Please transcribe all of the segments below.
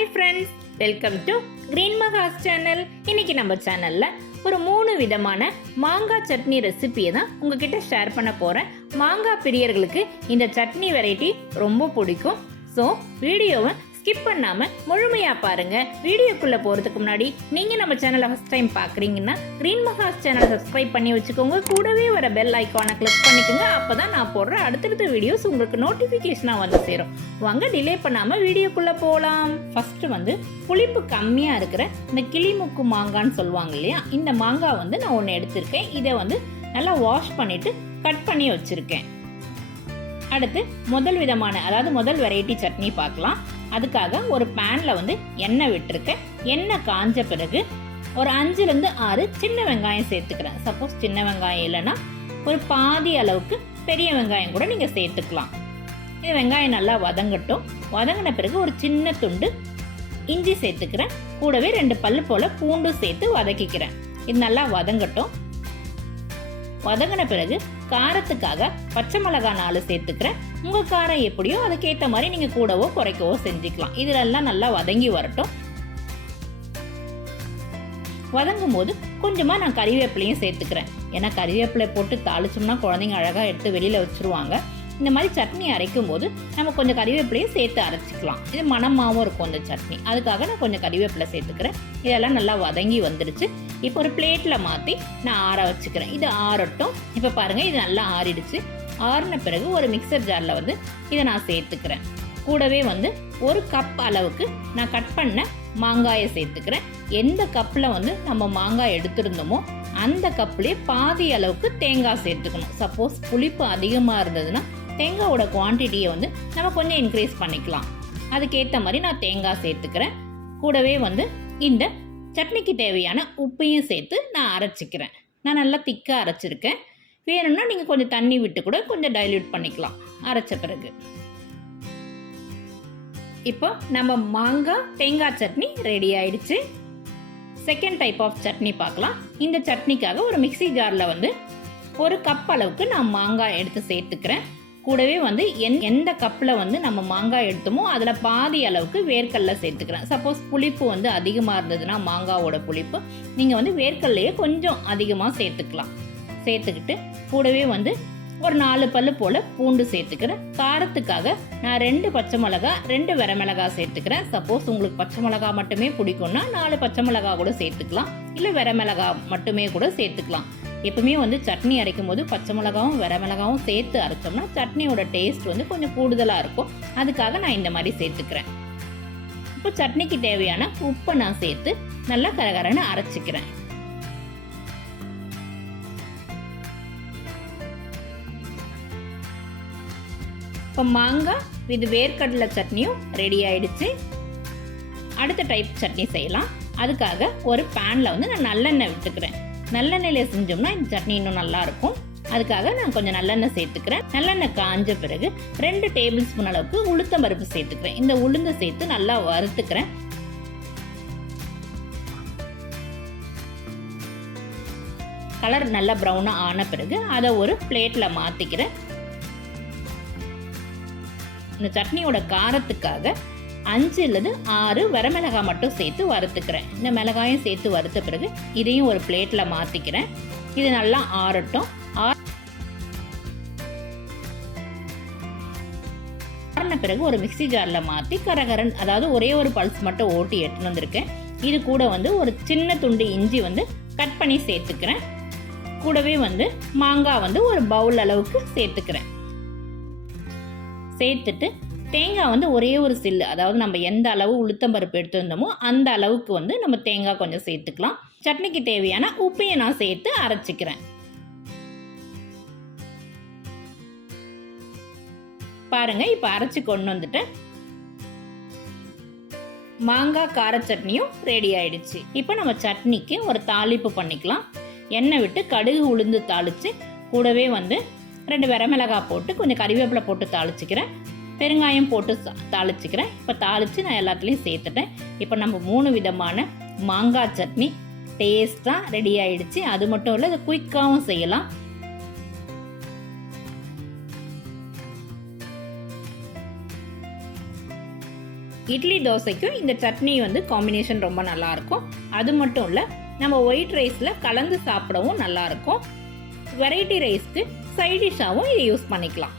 Hi friends, welcome to GreenMaha's channel. இன்னைக்கு நம்ம சேனல்ல ஒரு 3 விதமான மாங்காய் சட்னி ரெசிபியை தான் உங்ககிட்ட ஷேர் பண்ண போறேன். மாங்காய் பிரியர்களுக்கு இந்த சட்னி வெரைட்டி ரொம்ப பிடிக்கும். ஸோ வீடியோவை ஸ்கிப் பண்ணாம முழுமையா பாருங்க. வீடியோக்குள்ள போறதுக்கு முன்னாடி நீங்க நம்ம சேனலை ஃபர்ஸ்ட் டைம் பாக்குறீங்கன்னா GreenMaha's சேனலை சப்ஸ்கிரைப் பண்ணி வச்சுக்கோங்க. கூடவே வர பெல் ஐகானை கிளிக் பண்ணிக்கோங்க. அப்பதான் நான் போடுற அடுத்தடுத்த வீடியோஸ் உங்களுக்கு நோட்டிபிகேஷனா வந்து சேரும். வாங்க டிலே பண்ணாம வீடியோக்குள்ள போலாம். ஃபர்ஸ்ட் புளிப்பு கம்மியா இருக்கிற இந்த கிளிமுக்கு மாங்கான்னு சொல்லுவாங்க இல்லையா, இந்த மாங்காய் நான் ஒன்று எடுத்திருக்கேன். இதை நல்லா வாஷ் பண்ணிட்டு கட் பண்ணி வச்சிருக்கேன். அடுத்து முதல் வெரைட்டி சட்னி பார்க்கலாம். அதுக்காக ஒரு பேன்ல எண்ணெய் விட்டுருக்கேன். எண்ணெய் காஞ்ச பிறகு ஒரு 5லிருந்து 6 சின்ன வெங்காயம் சேர்த்துக்கிறேன். சப்போஸ் சின்ன வெங்காயம் இல்லைன்னா ஒரு பாதி அளவுக்கு பெரிய வெங்காயம் கூட நீங்க சேர்த்துக்கலாம். இது வெங்காயம் நல்லா வதங்கட்டும். வதங்கின பிறகு ஒரு சின்ன துண்டு இஞ்சி சேர்த்துக்கிறேன். கூடவே 2 பல்லு போல பூண்டு சேர்த்து வதக்கிக்கிறேன். இது நல்லா வதங்கட்டும். வதங்கின பிறகு காரத்துக்காக பச்சை மிளகாய் 4 சேர்த்துக்கிறேன். உங்க காரம் எப்படியோ அதுக்கேற்ற மாதிரி நீங்க கூடவோ குறைக்கவோ செஞ்சுக்கலாம். இதெல்லாம் நல்லா வதங்கி வரட்டும். வதங்கும் போது கொஞ்சமா நான் கறிவேப்பிலையும் சேர்த்துக்கிறேன். ஏன்னா கறிவேப்பிலை போட்டு தாளிச்சோம்னா குழந்தைங்க அழகா எடுத்து வெளியில வச்சிருவாங்க. இந்த மாதிரி சட்னி அரைக்கும் போது நம்ம கொஞ்சம் கறிவேப்பிலையும் சேர்த்து அரைச்சிக்கலாம். இது மணமாவும் இருக்கும் இந்த சட்னி. அதுக்காக நான் கொஞ்சம் கறிவேப்பிலை சேர்த்துக்கிறேன். இதெல்லாம் நல்லா வதங்கி வந்துடுச்சு. இப்போ ஒரு பிளேட்ல மாத்தி நான் ஆற வச்சுக்கிறேன். இது ஆறட்டும். இப்ப பாருங்க, இது நல்லா ஆறிடுச்சு. ஆறின பிறகு ஒரு மிக்சர் ஜார்ல இதை நான் சேர்த்துக்கிறேன். கூடவே 1 கப் அளவுக்கு நான் கட் பண்ண மாங்காயை சேர்த்துக்கிறேன். எந்த கப்ல நம்ம மாங்காய் எடுத்திருந்தோமோ அந்த கப்லயே பாதி அளவுக்கு தேங்காய் சேர்த்துக்கணும். சப்போஸ் புளிப்பு அதிகமா இருந்ததுன்னா தேங்காயோட குவான்டிட்டியை நம்ம கொஞ்சம் இன்க்ரீஸ் பண்ணிக்கலாம். அதுக்கேற்ற மாதிரி நான் தேங்காய் சேர்த்துக்கிறேன். கூடவே இந்த சட்னிக்கு தேவையான உப்பையும் சேர்த்து நான் அரைச்சிக்கிறேன். நான் நல்லா திக்கா அரைச்சிருக்கேன். வேணும்னா நீங்க கொஞ்சம் தண்ணி விட்டு கூட கொஞ்சம் டைல்யூட் பண்ணிக்கலாம் அரைச்ச பிறகு. இப்போ நம்ம மாங்காய் தேங்காய் சட்னி ரெடி ஆயிடுச்சு. செகண்ட் டைப் ஆஃப் சட்னி பார்க்கலாம். இந்த சட்னிக்காக ஒரு மிக்ஸி ஜார்ல 1 கப் அளவுக்கு நான் மாங்காய் எடுத்து சேர்த்துக்கிறேன். கூடவே எந்த கப்ல நம்ம மாங்காய் எடுத்தோமோ அதுல பாதி அளவுக்கு வேர்க்கடலை சேர்த்துக்கிறேன். சப்போஸ் புளிப்பு அதிகமா இருந்ததுன்னா மாங்காவோட புளிப்பு நீங்க வேர்க்கடலையே கொஞ்சம் அதிகமா சேர்த்துக்கலாம். சேர்த்துக்கிட்டு கூடவே ஒரு 4 பல்லு போல பூண்டு சேர்த்துக்கிறேன். காரத்துக்காக நான் 2 பச்சை மிளகாய் 2 வரமிளகாய் சேர்த்துக்கிறேன். சப்போஸ் உங்களுக்கு பச்சை மிளகாய் மட்டுமே பிடிக்கும்னா 4 பச்சை மிளகாய் கூட சேர்த்துக்கலாம். இல்ல வரமிளகாய் மட்டுமே கூட சேர்த்துக்கலாம். எப்பவுமே சட்னி அரைக்கும் போது பச்சை மிளகாவும் வரமிளகாவும் சேர்த்து அரைச்சோம்னா சட்னியோட டேஸ்ட் கொஞ்சம் கூடுதலா இருக்கும். அதுக்காக நான் இந்த மாதிரி சேர்த்துக்கிறேன். இப்போ சட்னிக்கு தேவையான உப்பை நான் சேர்த்து நல்லா கரகரன்னு அரைச்சிக்கிறேன். இப்போ மாங்காய் இது வேர்க்கடலை சட்னியும் ரெடி ஆயிடுச்சு. அடுத்த டைப் சட்னி செய்யலாம். அதுக்காக ஒரு பேன்ல நான் நல்லெண்ணெய் விட்டுக்கிறேன். நல்லெண்ணெயில செஞ்சோம்னா இந்த சட்னி இன்னும் நல்லா இருக்கும். அதுக்காக நான் கொஞ்சம் நல்லெண்ணெய் சேர்த்துக்கிறேன். நல்லெண்ணெய் காஞ்ச பிறகு 2 டேபிள் ஸ்பூன் அளவுக்கு உளுத்தம் பருப்பு சேர்த்துக்கிறேன். இந்த உளுந்து சேர்த்து நல்லா வறுத்துக்கிறேன். கலர் நல்லா ப்ரௌனா ஆன பிறகு அதை ஒரு பிளேட்ல மாத்திக்கிறேன். இந்த சட்னியோட காரத்துக்காக 5லிருந்து 6 வரமிளகாய் மட்டும் சேர்த்து வறுத்துக்கிறேன். இந்த மிளகாயும் சேர்த்து வறுத்த பிறகு இதையும் ஒரு பிளேட்ல மாத்திக்கிறேன். இது நல்லா ஆறட்டும். ஆறின பிறகு ஒரு மிக்ஸி ஜார்ல மாத்தி கரகரன், அதாவது ஒரே ஒரு பல்ஸ் மட்டும் ஓட்டி எடுத்துன்னு வந்திருக்கேன். இது கூட ஒரு சின்ன துண்டு இஞ்சி கட் பண்ணி சேர்த்துக்கிறேன். கூடவே மாங்காய் ஒரு பவுல் அளவுக்கு சேர்த்துக்கிறேன். சேர்த்துட்டு தேங்காய் ஒரே ஒரு சில்லு, அதாவது நம்ம எந்த அளவு உளுத்தம் பருப்பு எடுத்திருந்தோமோ அந்த அளவுக்கு நம்ம தேங்காய் கொஞ்சம் சேர்த்துக்கலாம். சட்னிக்கு தேவையான உப்பையை நான் சேர்த்து அரைச்சிக்கிறேன். பாருங்க, இப்ப அரைச்சு கொண்டு வந்துட்டு மாங்காய் கார சட்னியும் ரெடி ஆயிடுச்சு. இப்போ நம்ம சட்னிக்கு ஒரு தாளிப்பு பண்ணிக்கலாம். எண்ணெய் விட்டு கடுகு உளுந்து தாளிச்சு கூடவே 2 வரமிளகாய் போட்டு கொஞ்சம் கறிவேப்பிலை போட்டு தாளிச்சுக்கிறேன். பெருங்காயம் போட்டு தாளிச்சுக்கிறேன். இப்போ தாளிச்சு நான் எல்லாத்துலேயும் சேர்த்துட்டேன். இப்போ நம்ம 3 விதமான மாங்காய் சட்னி டேஸ்டாக ரெடி ஆயிடுச்சு. அது மட்டும் இல்லை, இதை குயிக்காகவும் செய்யலாம். இட்லி தோசைக்கும் இந்த சட்னி வந்து காம்பினேஷன் ரொம்ப நல்லாயிருக்கும். அது மட்டும் இல்லை, நம்ம ஒயிட் ரைஸில் கலந்து சாப்பிடவும் நல்லாயிருக்கும். வெரைட்டி ரைஸ்க்கு சைட் டிஷ்ஷாகவும் இதை யூஸ் பண்ணிக்கலாம்.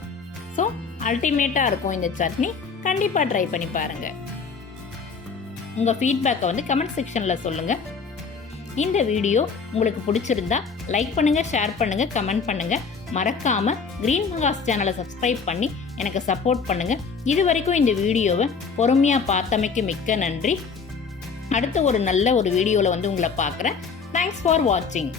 ஸோ அல்டிமேட்டாக இருக்கும் இந்த சட்னி. கண்டிப்பாக ட்ரை பண்ணி பாருங்கள். உங்கள் ஃபீட்பேக்கை வந்து கமெண்ட் செக்ஷனில் சொல்லுங்கள். இந்த வீடியோ உங்களுக்கு பிடிச்சிருந்தா லைக் பண்ணுங்கள், ஷேர் பண்ணுங்கள், கமெண்ட் பண்ணுங்கள். மறக்காமல் GreenMaha's சேனலை சப்ஸ்கிரைப் பண்ணி எனக்கு சப்போர்ட் பண்ணுங்கள். இது வரைக்கும் இந்த வீடியோவை பொறுமையாக பார்த்தமைக்கு மிக்க நன்றி. அடுத்த ஒரு நல்ல ஒரு வீடியோவில் வந்து உங்களை பார்க்குறேன். தேங்க்ஸ் ஃபார் வாட்சிங்.